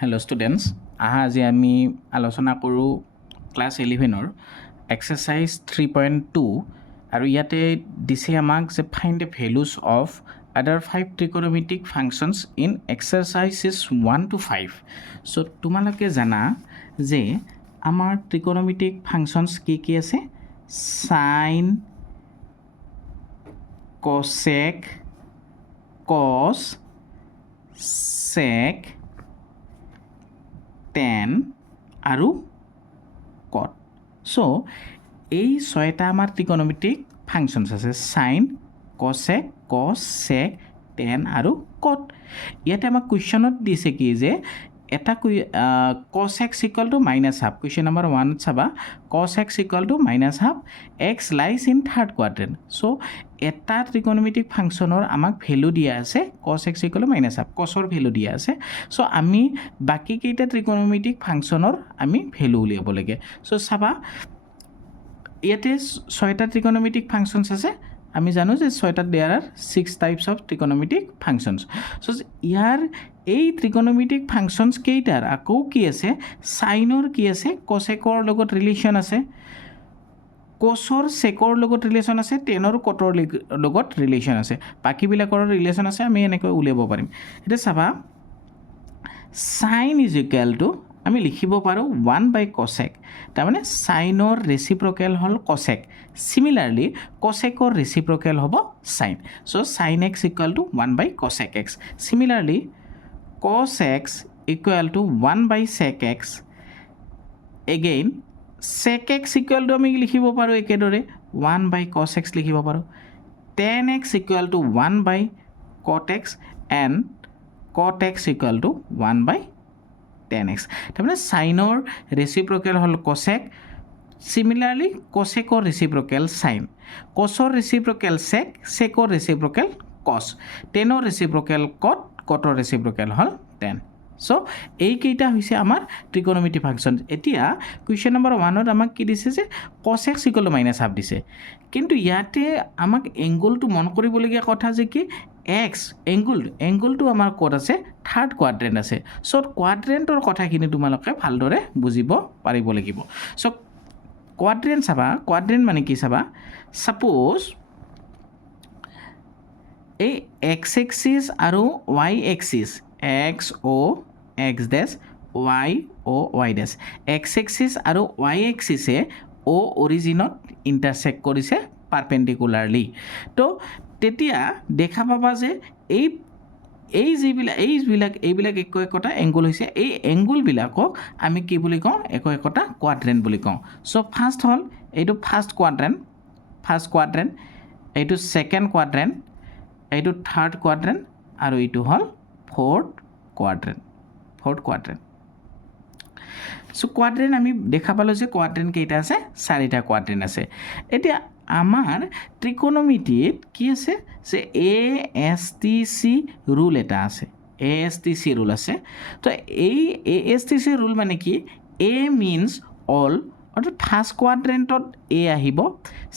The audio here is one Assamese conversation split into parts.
হেল্ল' ষ্টুডেণ্টছ, আজি আমি আলোচনা কৰোঁ ক্লাছ 11-ৰ এক্সাৰচাইজ 3.2 আৰু ইয়াতে দিছে আমাক যে ফাইণ্ড দ্য ভেলুজ অফ আদাৰ 5 ট্ৰিকোনোমেট্ৰিক ফাংচনছ ইন এক্সাৰচাইজেছ 1 to 5। চ' তোমালোকে জানা যে আমাৰ ট্ৰিকোনোমেট্ৰিক ফাংচনছ কি আছে? চাইন, কছেক, কছ, চেক, টেন আৰু কট। চ' এই ছয়টা আমাৰ ট্ৰিকোনোমেট্ৰিক ফাংচনছ আছে: চাইন, কছেক, কছ, চেক, টেন আৰু কট। ইয়াতে আমাক কুৱেশ্যনত দিছে কি যে এটা cos x equal to minus half. Question number 1 চাবা, cos x equal to minus half, x lies in third quadrant. So' এটা ট্ৰিকোনোমেট্ৰিক ফাংচনৰ আমাক ভেলু দিয়া আছে cos x equal to minus half, কছৰ ভেলু দিয়া আছে। চ' আমি বাকীকেইটা ট্ৰিকোনোমেট্ৰিক ফাংচনৰ আমি ভেলু উলিয়াব লাগে। চ' চাবা, ইয়াতে ছয়টা ট্ৰিকোনোমেট্ৰিক ফাংচনছ আছে। আমি জানো যে ছয়টা there are 6 types of trigonometric functions. So' ইয়াৰ এই ট্ৰিকোনোমেট্ৰিক ফাংচনছ কেইটাৰ আকৌ কি আছে? চাইনৰ কি আছে? কছেকৰ লগত ৰিলেশ্যন আছে, কছৰ চেকৰ লগত ৰিলেশ্যন আছে, টেনৰ কটৰ লগত ৰিলেশ্যন আছে, বাকীবিলাকৰ ৰিলেশ্যন আছে। আমি এনেকৈ উলিয়াব পাৰিম। এতিয়া চাবা, চাইন ইজ ইকুৱেল টু আমি লিখিব পাৰোঁ 1/cosec। তাৰমানে চাইনৰ ৰেচিপ্ৰকেল হ'ল কছেক। চিমিলাৰলি কছেকৰ ৰেচিপ্ৰকেল হ'ব sine. So' sine x equal to 1/cosec x। Similarly cos x equal to 1/sec x। Again sec x equal to আমি লিখিব পাৰোঁ একেদৰে 1/cos x লিখিব পাৰোঁ। tan x equal two 1/cot x and cot x equal two 1/tan x। তাৰমানে চাইনৰ ৰেচিপ্ৰকেল হ'ল কছেক, চিমিলাৰলি কছেকৰ ৰেচিপ্ৰকেল চাইন, কছৰ ৰেচিপ্ৰকেল চেক, চেকৰ ৰেচিপ্ৰকেল কছ, টেনৰ ৰেচিপ্ৰকেল কট, কটৰ ৰেচিপ্ৰকেল হ'ল টেন। চ' এইকেইটা হৈছে আমাৰ ট্ৰিকোনোমেট্ৰিক ফাংচন। এতিয়া কুৱেশ্যন নম্বৰ 1ত আমাক কি দিছে যে কছ x equal to minus half দিছে। কিন্তু ইয়াতে আমাক এংগুলটো মন কৰিবলগীয়া কথা যে কি এক্স এংগুলটো আমাৰ ক'ত আছে? থাৰ্ড কোৱাড্ৰেণ্ট আছে। চ' কোৱাড্ৰেণ্টৰ কথাখিনি তোমালোকে ভালদৰে বুজিব পাৰিব লাগিব। চ' কোৱাড্ৰেণ্ট চাবা, কোৱাড্ৰেণ্ট মানে কি চাবা, ছাপ'জ এই এক্স এক্সিছ আৰু ৱাই এক্সিছ, এক্স অ' এক্স ডেছ, ৱাই অ' ৱাই ডেছ, এক্স এক্সিছ আৰু ৱাই এক্সিছে অ' অৰিজিনত ইণ্টাৰচেক্ট কৰিছে পাৰপেণ্ডিকুলাৰলি। তো তেতিয়া দেখা পাবা যে এইবিলাক একো একোটা এংগুল হৈছে। এই এংগুলবিলাকক আমি কি বুলি কওঁ? একো একোটা কোৱাড্ৰেণ্ট বুলি কওঁ। চ' ফাৰ্ষ্ট হ'ল এইটো ফাৰ্ষ্ট কোৱাড্ৰেণ্ট, এইটো ছেকেণ্ড কোৱাড্ৰেণ্ট, এইটো থাৰ্ড কোৱাড্ৰেণ্ট আৰু এইটো হ'ল ফ'ৰ্থ কোৱাড্ৰেণ্ট। চ' কোৱাড্ৰেণ্ট আমি দেখা পালোঁ যে কোৱাড্ৰেণ্ট কেইটা আছে? 4টা কোৱাড্ৰেণ্ট আছে। এতিয়া আমাৰ ট্ৰিকোনোমেট্ৰিত কি আছে যে ASTC ৰুল এটা আছে, ASTC ৰুল আছে। তো এই ASTC ৰুল মানে কি? A মিনছ অল, অৰ্থাৎ ফাৰ্ষ্ট কোৱাড্ৰেণ্টত A আহিব,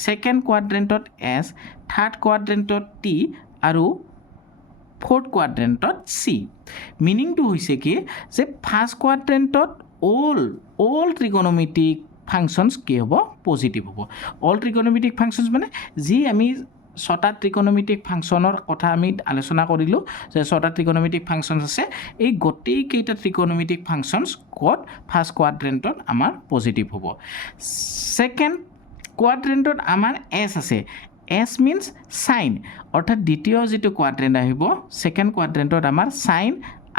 ছেকেণ্ড কোৱাড্ৰেণ্টত S, থাৰ্ড কোৱাড্ৰেণ্টত T আৰু ফ'ৰ্থ কোৱাড্ৰেণ্টত C। মিনিংটো হৈছে কি যে ফাৰ্ষ্ট কোৱাড্ৰেণ্টত অল ট্ৰিকোনোমেট্ৰিক ফাংচনছ কি হ'ব? পজিটিভ হ'ব। অল ট্ৰিকোনোমেট্ৰিক ফাংচনছ মানে যি আমি 6টা ট্ৰিকোনোমেট্ৰিক ফাংচনৰ কথা আমি আলোচনা কৰিলোঁ যে 6টা ট্ৰিকোনোমেট্ৰিক ফাংচনছ আছে। এই গোটেইকেইটা ট্ৰিকোনোমেট্ৰিক ফাংচনছ ক'ত? ফাৰ্ষ্ট কোৱাড্ৰেণ্টত আমাৰ পজিটিভ হ'ব। ছেকেণ্ড কোৱাড্ৰেণ্টত আমাৰ S আছে। S মিনছ চাইন, অৰ্থাৎ দ্বিতীয় যিটো কোৱাড্ৰেণ্ট আহিব, ছেকেণ্ড কোৱাড্ৰেণ্টত আমাৰ চাইন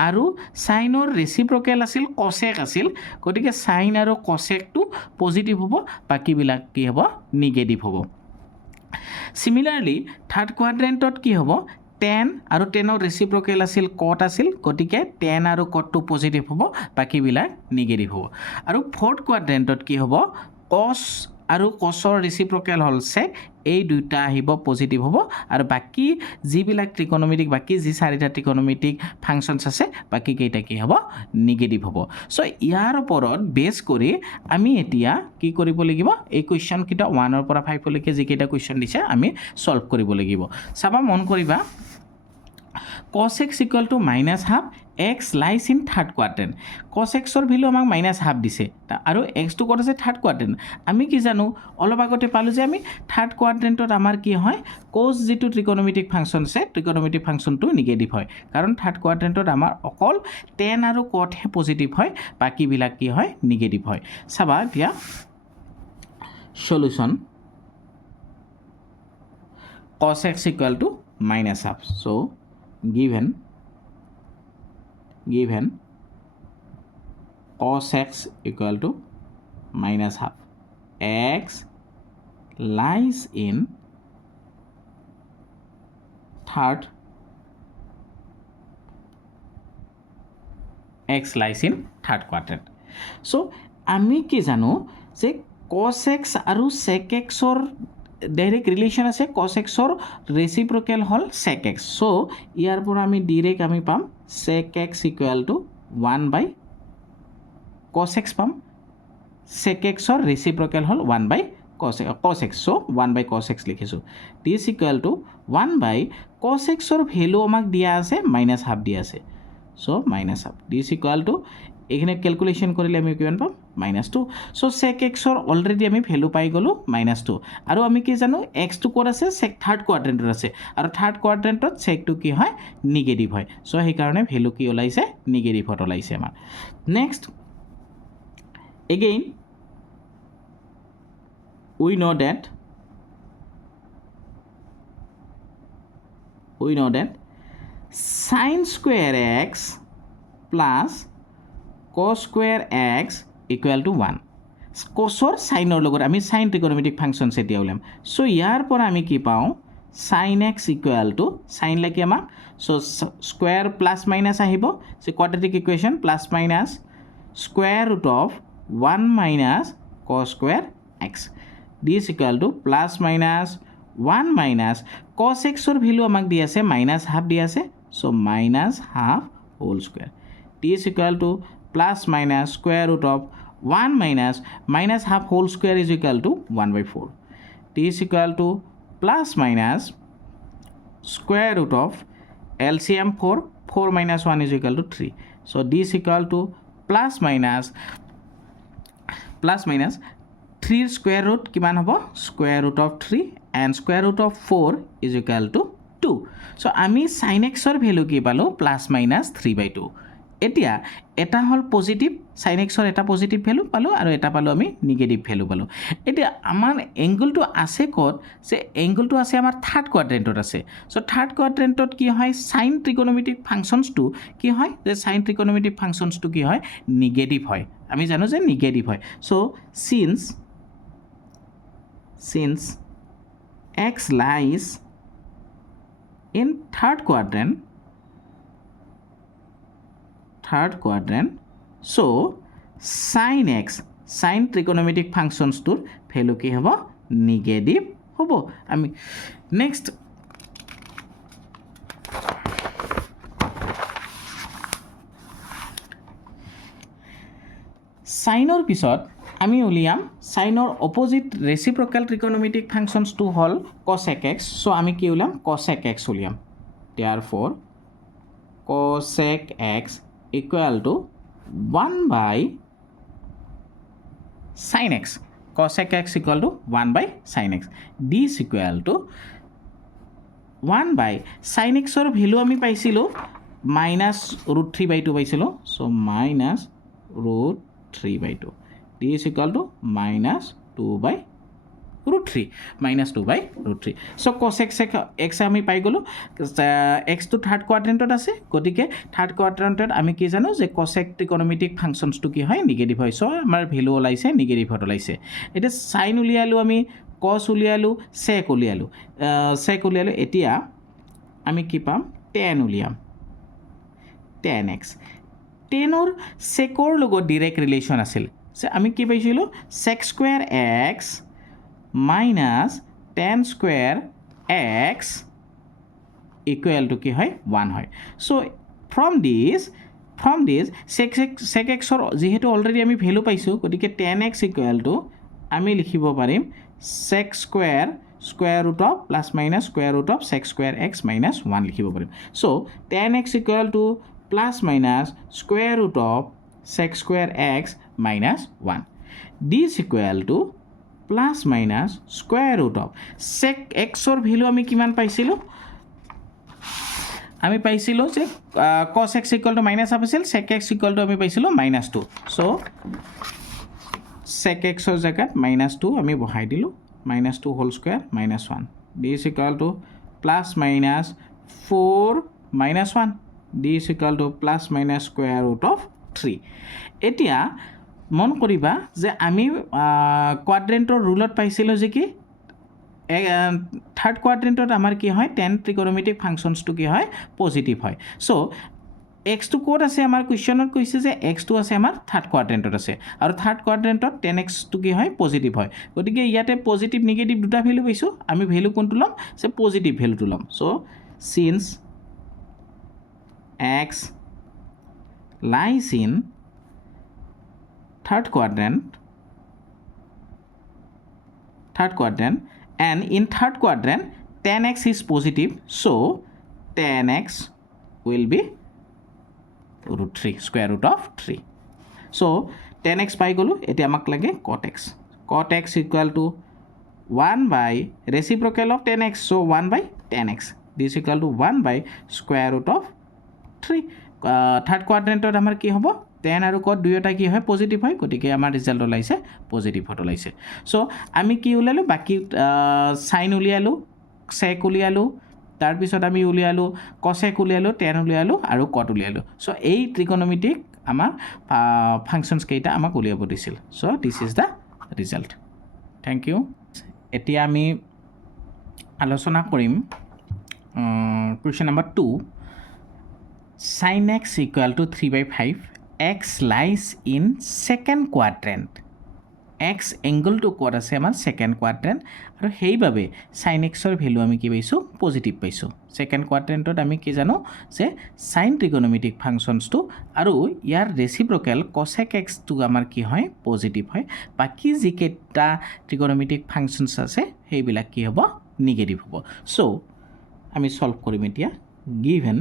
আৰু চাইনৰ ৰেচিপ্ৰকেল আছিল কছেক আছিল। গতিকে চাইন আৰু কছেকটো পজিটিভ হ'ব, বাকীবিলাক কি হ'ব? নিগেটিভ হ'ব। চিমিলাৰলি থাৰ্ড কোৱাড্ৰেণ্টত কি হ'ব? টেন আৰু টেনৰ ৰেচিপ্ৰকেল আছিল কট আছিল। গতিকে টেন আৰু কটটো পজিটিভ হ'ব, বাকীবিলাক নিগেটিভ হ'ব। আৰু ফ'ৰ্থ কোৱাড্ৰেণ্টত কি হ'ব? কছ আৰু কছৰ ৰেচিপ্ৰকেল হ'ল চেক, এই দুটা আহিব পজিটিভ হ'ব। আৰু বাকী যিবিলাক ট্ৰিকোনোমেট্ৰিক, বাকী যি 4টা ট্ৰিকোনোমেট্ৰিক ফাংচনছ আছে, বাকীকেইটা কি হ'ব? নিগেটিভ হ'ব। চ' ইয়াৰ ওপৰত বেছ কৰি আমি এতিয়া কি কৰিব লাগিব? এই কুৱেশ্যনকেইটা 1ৰ পৰা 5লৈকে যিকেইটা কুৱেশ্যন দিছে আমি ছল্ভ কৰিব লাগিব। চাবা, মন কৰিবা, cos x equal to minus half x lies in third quadrant কছ এক্সৰ ভেলু আমাক -½ দিছে আৰু এক্সটো ক'ত আছে থাৰ্ড কোৱাড্ৰেণ্ট আমি কি জানো অলপ আগতে পালোঁ যে আমি থাৰ্ড কোৱাড্ৰেণ্টত আমাৰ কি হয় কছ যিটো ট্ৰিকোনোমেট্ৰিক ফাংচন আছে ট্ৰিকোনোমেট্ৰিক ফাংচনটো নিগেটিভ হয় কাৰণ থাৰ্ড কোৱাড্ৰেণ্টত আমাৰ অকল টেন আৰু কটহে পজিটিভ হয় বাকীবিলাক কি হয় নিগেটিভ হয় চাবা এতিয়া solution cos x equal to -½ so given cos x equal to -½ x lies in third quadrant so আমি কি জানো যে cos x আৰু sec x ৰ ডাইৰেক্ট ৰিলেশ্যন আছে cos x ৰ ৰেচিপ্ৰকেল হ'ল sec x so ইয়াৰ পৰা আমি ডাইৰেক্ট আমি পাম sec x equal to 1/cos x পাম sec x ৰ ৰেচিপ্ৰকেল হ'ল 1/cos x so 1/cos x লিখিছোঁ this equal to 1/cos x ৰ ভেলু আমাক দিয়া আছে -½ দিয়া আছে so -½ this equal to এইখিনি ক্যালকুলেশন কৰিলে আমি কিমান পাম -2 so sec x ৰ অলৰেডি আমি ভ্যালু পাই গলো -2 আৰু আমি কি জানো x টো কোড আছে sec থাৰ্ড কোৱাড্ৰেন্টত আছে আৰু থাৰ্ড কোৱাড্ৰেন্টত sec টো কি হয় নিগেটিভ হয় so সেই কাৰণে ভ্যালু কি ওলাইছে নিগেটিভত ওলাইছে আমাৰ next again we know that sin square x plus cos square x equal to 1 cosor sinor logot ami sin trigonometric function setia ulam so yar por ami ki pao sin x equal to sin laki ama so square plus minus ahibo so quadratic equation plus minus square root of 1 minus cos square x this equal to plus minus 1 minus cos x or value amak di ase -½ di ase so -½ whole square this equal to plus minus square root of 1 minus -½ whole square is equal to 1/4 t is equal to plus minus square root of LCM 4 minus 1 is equal to 3 so this equal to plus minus 3 square root kiman hobo square root of 3 and square root of 4 is equal to 2 so ami sin x or value ki palo plus minus 3/2 এতিয়া এটা হল পজিটিভ sin x ৰ এটা পজিটিভ ভ্যালু পালো আৰু এটা পালো আমি নিগেটিভ ভ্যালু পালো এতিয়া আমাৰ এংগলটো আছে কত যে এংগলটো আছে আমাৰ থাৰ্ড কোৱাড্ৰেন্টত আছে সো থাৰ্ড কোৱাড্ৰেন্টত কি হয় sin ট্ৰিগোনোমেট্ৰিক ফাংশনছটো কি হয় যে sin ট্ৰিগোনোমেট্ৰিক ফাংশনছটো কি হয় নিগেটিভ হয় আমি জানো যে নিগেটিভ হয় so since x lies in third quadrant so sin x sin trigonometric functions tur value ki hobo negative hobo ami next sin or pisot আমি উলিয়াম sin or opposite reciprocal trigonometric functions to hol cosec x so আমি কি উলিয়াম cosec x উলিয়াম therefore cosec x equal to 1/sin x cosec x equal to 1/sin x this equal to 1/sin x or value ami paisilo -√3/2 paisilo so -√3/2 this equal to -2/√3 so cos x আমি পাই গলো x to third quadrant আছে গতিকে third quadrant আমি কি জানো যে cosec trigonometric functions to কি হয় নিগেটিভ হয় so আমাৰ ভ্যালু ওলাইছে নিগেটিভ হত ওলাইছে এটা sin উলিয়ালো আমি cos উলিয়ালো sec উলিয়ালো এতিয়া আমি কি পাম tan উলিয়াম tan x tan or sec or লগত ডাইৰেক্ট ৰিলেশ্যন আছিল সো আমি কি পাইছিলো sec square x minus tan square x equal to কি হয় 1 হয় so from this sec x or যেহেতু অলৰেডি আমি ভ্যালু পাইছো গতিকে tan x equal to আমি লিখিব পাৰিম sec square root of plus minus square root of sec square x minus 1 লিখিব পাৰিম so tan x equal to plus minus square root of sec square x minus 1. D is equal to plus minus square root of sec x or value আমি কিমান পাইছিলোঁ আমি পাইছিলোঁ যে cos x equal to minus half আছিল sec x equal to আমি পাইছিলোঁ minus 2 so sec x or জেগাত minus 2 আমি বহাই দিলোঁ minus 2 whole square minus 1 d is equal to plus minus 4 minus 1 d is equal to plus minus square root of 3 এতিয়া মন কৰিবা যে আমি কোৱাড্ৰেন্টৰ ৰুলত পাইছিলোঁ যে কি থাৰ্ড কোৱাড্ৰেন্টত আমাৰ কি হয় tan ট্ৰিগনোমেট্ৰিক ফাংচনছটো কি হয় পজিটিভ হয় সো x টো কোড আছে আমাৰ কোৱেশ্চনত কৈছে যে x টো আছে আমাৰ থাৰ্ড কোৱাড্ৰেন্টত আছে আৰু থাৰ্ড কোৱাড্ৰেন্টত tan x টো কি হয় পজিটিভ হয় গতিকে ইয়াতে পজিটিভ নেগেটিভ দুটা ভ্যালু পাইছো আমি ভ্যালু কোনটো লম সে পজিটিভ ভ্যালুটো লম so since x lies in third quadrant and in third quadrant tan x is positive so tan x will be root 3 square root of 3 so tan x পাই গলো এতিয়া আমাক লাগে cot x equal to 1 by reciprocal of tan x so 1 by tan x this equal to 1 by square root of 3 third কোৱাড্ৰেন্টত আমাৰ কি হ'ব tan আৰু cot দুয়োটা কি হয় পজিটিভ হয় গতিকে আমাৰ ৰিজাল্ট ওলাইছে পজিটিভ হট ওলাইছে সো আমি কি উলালো বাকি sin উলিয়ালো sec উলিয়ালো তাৰ পিছত আমি উলিয়ালো cosec উলিয়ালো tan উলিয়ালো আৰু cot উলিয়ালো সো এই ট্ৰিগনোমেট্ৰিক আমাৰ ফাংচনছ কেইটা আমাক উলিয়াব দিছিল so this is the result thank you এতিয়া আমি আলোচনা কৰিম question number 2 sin x equal to 3 by 5 x lies in second quadrant x angle to code আছে আমাৰ second quadrant আৰু সেইভাবে sin x ৰ ভ্যালু আমি কি পাইছো পজিটিভ পাইছো second quadrantত আমি কি জানো যে sin trigonometric functions to আৰু ইয়াৰ reciprocal cosec x to আমাৰ কি হয় পজিটিভ হয় বাকি যিকেইটা trigonometric functions আছে সেইবিলাক কি হ'ব নেগেটিভ হ'ব সো আমি সলভ কৰিম এতিয়া given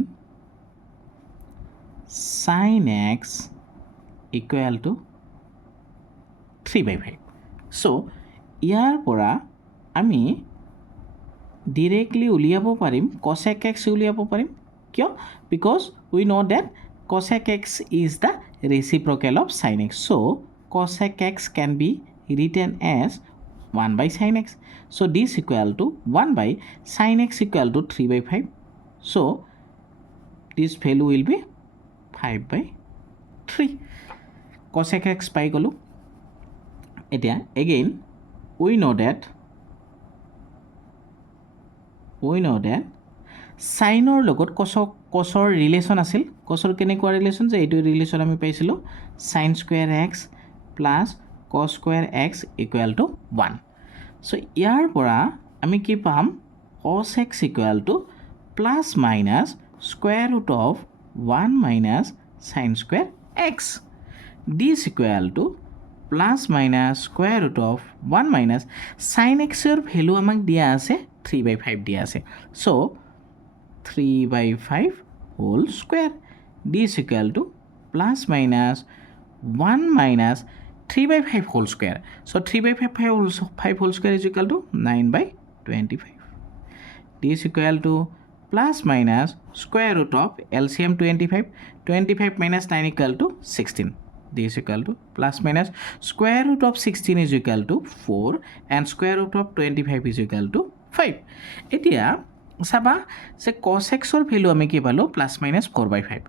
sin x equal to 3 by 5 so ইয়াৰ পৰা আমি directly উলিয়াব পাৰিম cosec x উলিয়াব পাৰিম কিয় because we know that cosec x is the reciprocal of sin x so cosec x can be written as 1 by sin x so this equal to 1 by sin x equal to 3 by 5 so this value will be 5 by 3 cosec x পাই গলো এতিয়া again we know that sin or লগত cosor relation আছিল cosor কেনেকুৱা relation যে এইটো relation আমি পাইছিলো sin square x plus cos square x equal to 1 so ইয়াৰ পৰা আমি কি পাম cos x equal to plus minus square root of 1 minus sin square x d is equal to plus minus square root of 1 minus sin x er value আমাক দিয়া আছে 3 by 5 দিয়া আছে so 3 by 5 whole square d is equal to plus minus 1 minus 3 by 5 whole square so 3 by 5 whole square is equal to 9 by 25 d is equal to plus minus square root of LCM 25 minus 9 equal to 16 this is equal to plus minus square root of 16 is equal to 4 and square root of 25 is equal to 5 এতিয়া সাবা যে cos x or ভ্যালু আমি কি পালো plus minus 4 by 5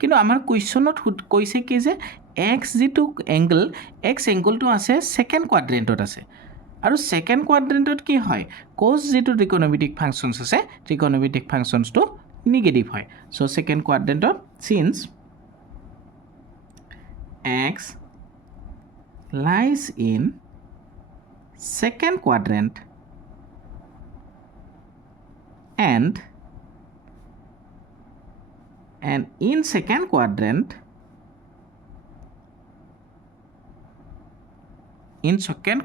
কিন্তু আমাৰ কোৱেশ্চনত কৈছে কি যে x যেটো এংগল x এংগলটো আছে সেকেন্ড কোৱাড্ৰেন্টত আছে আৰু সেকেন্ড কোৱাড্ৰেন্টত কি হয় cos যেটো ট্ৰিগনোমেট্ৰিক ফাংচনছ আছে ট্ৰিগনোমেট্ৰিক ফাংচনছটো নেগেটিভ হয় সো সেকেন্ড কোৱাড্ৰেন্টত since x lies in second quadrant and in second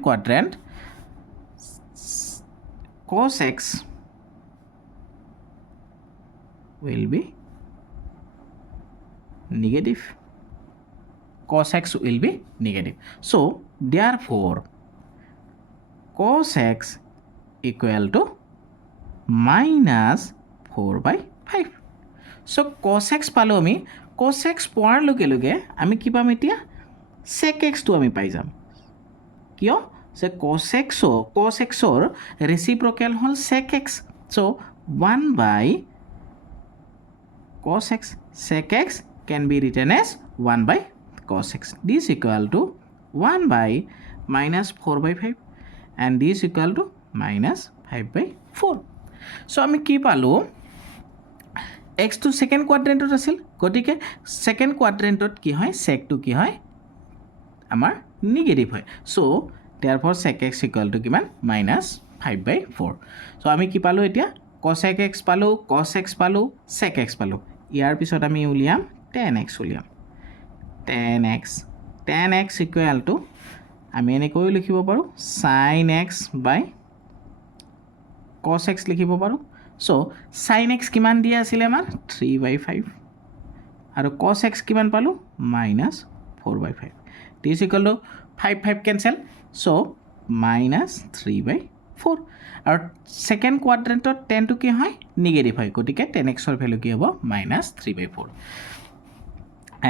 quadrant cos x will be negative. Cos x will be negative. So therefore cos x equal to minus 4/5. So cos x পালো আমি cos x পোৱাৰ লগে লগে আমি কি পাম এতিয়া sec x টো আমি পাই যাম কিয় যে cos x ৰ ৰেচিপ্ৰকেল হ'ল sec x. So 1/cos x. Sec x can be written as 1/cos x. This equal to 1 minus 4/5 and this equal to minus 5/4. So আমি কি পালো x to second quadrant আছিল গতিকে second quadrant কি হয় sec to কি হয় আমাৰ negative হয়. So therefore sec x equal to কিমান minus 5/4. So আমি কি পালো এতিয়া cos x পালো cos x পালো sec x পালো. ইয়াৰ পিছত আমি উলিয়াম tan x উলিয়াম. tan x equal to আমি এনেকৈ লিখিব পাৰো sin x by cos x লিখিব পাৰো. So sin x কিমান দিয়া আছিল আমাৰ 3/5 আৰু cos x কিমান পালো minus 4/5. This equal to 5 cancel. So minus 3/4 আৰু second quadrant tan to কি হয় negative হয় গতিকে tan x ৰ ভ্যালু কি হ'ব minus 3/4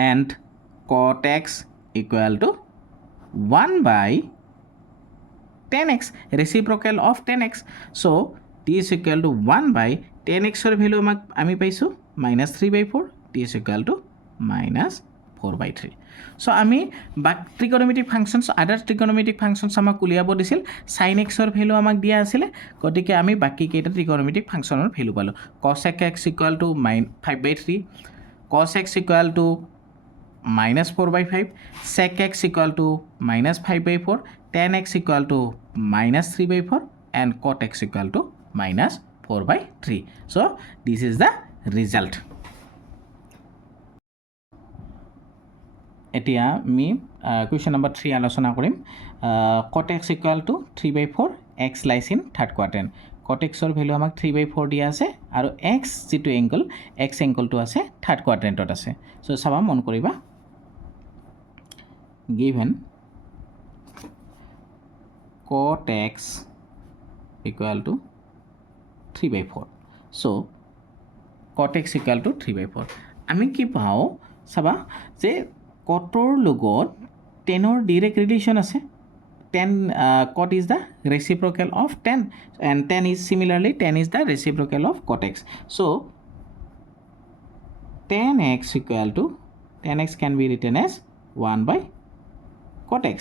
and cot x equal to 1/tan x reciprocal of tan x. So t is equal to 1/tan x ৰ ভ্যালু আমি পাইছো minus 3/4. t is equal to minus 4/3. So আমি back trigonometric functions other trigonometric functions আমাক উলিয়াব দিছিল sin x ৰ ভ্যালু আমাক দিয়া আছিল গতিকে আমি বাকি কেইটা trigonometric functionৰ ভ্যালু পালো cos x equal to 5/3 cos x equal to minus 4/5 sec x equal to minus 5/4 tan x equal to minus 3/4 and cot x equal to minus 4/3. So this is the result. এতিয়া আমি question number 3 আলোচনা কৰিম cot x equal to 3/4 x lies in third quadrant. cot x ৰ ভ্যালু আমাক 3/4 দিয়া আছে আৰু x যেটো এংগল x এংগলটো আছে থাৰ্ড কোৱাড্ৰেন্টত আছে. সো চাবা মন কৰিবা given cot x equal to 3/4. So cot x equal to 3/4 আমি কি পাও চাবা যে cotৰ লগত tanৰ ডাইৰেক্ট ৰিলেশন আছে. tan cot is the reciprocal of tan and tan is the reciprocal of cot x. So tan x can be written as 1/cot x.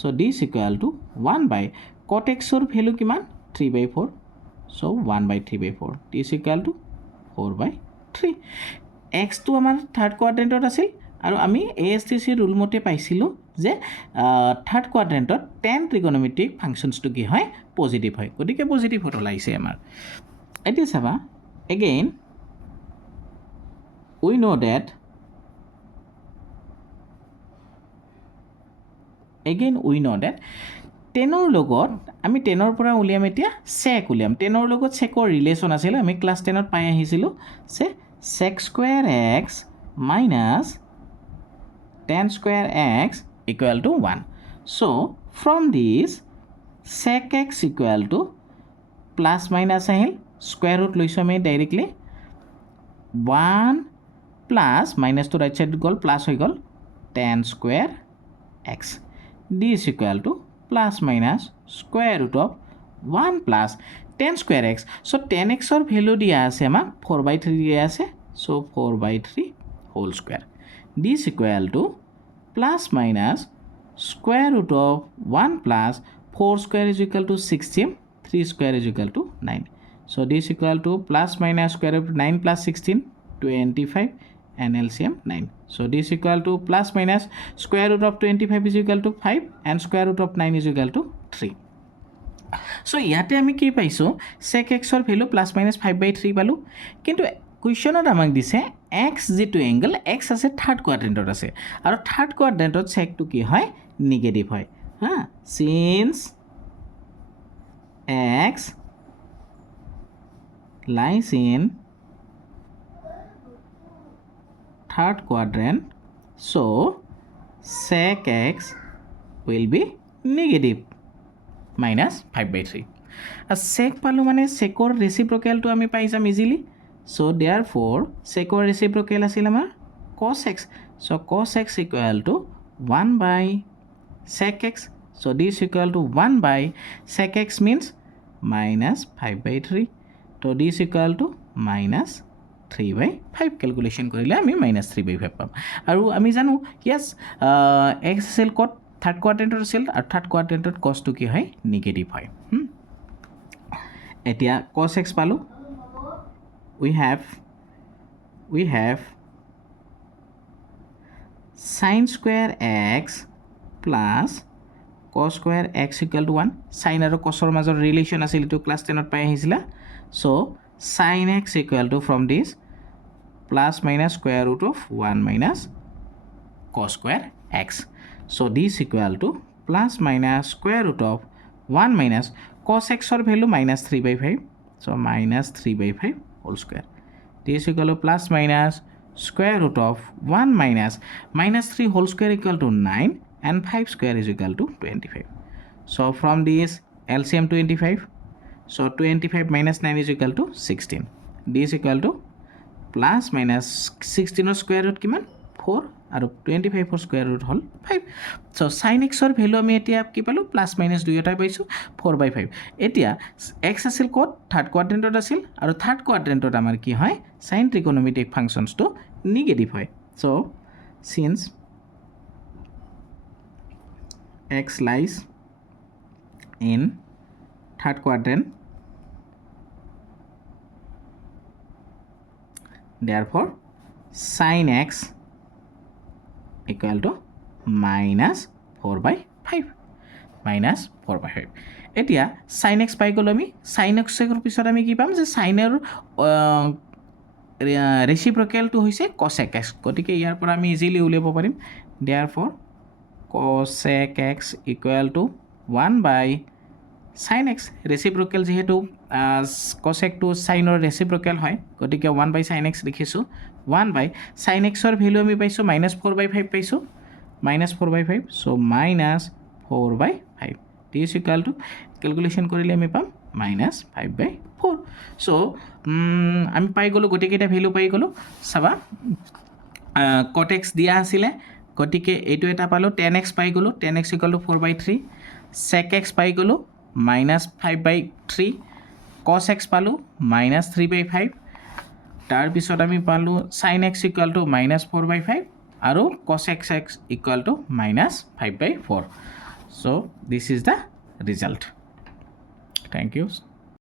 So this equal to 1/cot x or value kiman 3/4. So 1/3/4. This equal to 4/3. x to amar third quadrant asil আৰু আমি ASTC rule মতে পাইছিলো যে third কোৱাড্ৰেন্টত tan trigonometric functions to কি হয় পজিটিভ হয় গতিকে পজিটিভ হত লাইছে আমাৰ. এতিয়া চাবা again we know that টেনৰ লগত আমি টেনৰ পৰা উলিয়াম এতিয়া sec উলিয়াম. টেনৰ লগত secৰ ৰিলেশন আছিল আমি ক্লাস 10 ত পাই আহিছিলো যে sec square x minus tan square x equal to 1. So from this sec x equal to plus minus ahil square root loiso ame directly 1 plus minus to right side gol plus hoy gol tan square x. This equal to plus minus square root of 1 plus tan square x. So tan x or value dia ase ama 4/3 dia ase. So 4/3 whole square. This equal to plus minus square root of 1 plus 4 square is equal to 16, 3 square is equal to 9. So this equal to plus minus square root of 9 plus 16, 25 and LCM 9. So this equal to plus minus square root of 25 is equal to 5 and square root of 9 is equal to 3. So ইয়াতে আমি কি পাইছো sec x or value plus minus 5/3 পালো কিন্তু কুৱেশ্যনত আমাক দিছে x যেটো এংগল x আছে থাৰ্ড কোৱাড্ৰেন্টত আছে আৰু থাৰ্ড কোৱাড্ৰেন্টত sec টো কি হয় নেগেটিভ হয় হা since x lies in third quadrant, so sec x will be negative minus 5/3. Are sec পালোঁ মানে secৰ reciprocalটো আমি পাই যাম ইজিলি. So therefore secৰ reciprocal আছিল আমাৰ cos x. So cos x equal to 1 by sec x. So this equal to 1 by sec x means minus 5/3. So this equal to minus 3/5. Calculation কৰিলে আমি minus 3/5 পাম. আৰু আমি জানো yes x আছিল ক'ত থাৰ্ড কোৱাড্ৰেণ্টত আছিল আৰু থাৰ্ড কোৱাড্ৰেণ্টত cosটো কি হয় নিগেটিভ হয়. এতিয়া cos x পালোঁ. we have sin square x plus cos square x equal to 1. sin আৰু cosৰ মাজৰ ৰিলেশ্যন আছিল এইটো ক্লাছ 10ত পাই আহিছিলা. so sin x equal to from this plus minus square root of 1 minus cos square x. so this equal to plus minus square root of 1 minus cos x or value minus 3/5. so minus 3/5 whole square. this equal to plus minus square root of 1 minus minus 3 whole square equal to 9 and 5 square is equal to 25. so from this LCM 25. so 25 minus 9 is equal to 16. this equal to plus minus 16 square root কিমান 4 আৰু 25 square root হ'ল 5. so sin x ৰ ভ্যালু আমি এতিয়া কি পালোঁ প্লাছ মাইনাছ দুয়োটাই পাইছোঁ 4/5. এতিয়া x আছিল ক'ত থাৰ্ড কোৱাড্ৰেণ্টত আছিল আৰু থাৰ্ড কোৱাড্ৰেণ্টত আমাৰ কি হয় sin trigonometric functionsটো নিগেটিভ হয়. so since x lies in third quadrant, therefore sin x equal to minus 4/5. minus 4/5. এতিয়া sin x পাই গ'লোঁ আমি. sin x ৰ পিছত আমি কি পাম যে চাইনৰ ৰেচিপ্ৰকেলটো হৈছে cosec x. গতিকে ইয়াৰ পৰা আমি ইজিলি উলিয়াব পাৰিম. therefore cosec x equal to 1 by sin x. ৰেচিপ্ৰকেল যিহেতু cosecটো চাইনৰ ৰেচিপ্ৰকেল হয় গতিকে 1 by sin x লিখিছোঁ. 1 by sin x ৰ ভ্যালু আমি পাইছোঁ minus 4/5 পাইছোঁ. minus 4/5. so minus 4/5. this equal to calculation কৰিলে আমি পাম minus 5/4. so আমি পাই গ'লোঁ গোটেইকেইটা ভ্যালু পাই গ'লোঁ. চাবা cot x দিয়া আছিলে গতিকে এইটো এটা পালোঁ 10x পাই গ'লোঁ. 10x equal to 4/3. sec x পাই গ'লোঁ minus 5/3. cos x পালোঁ minus 3/5. তাৰপিছত আমি পালোঁ sin x equal to minus 4/5 আৰু cos x equal to minus 5/4. so this is the result. thank you.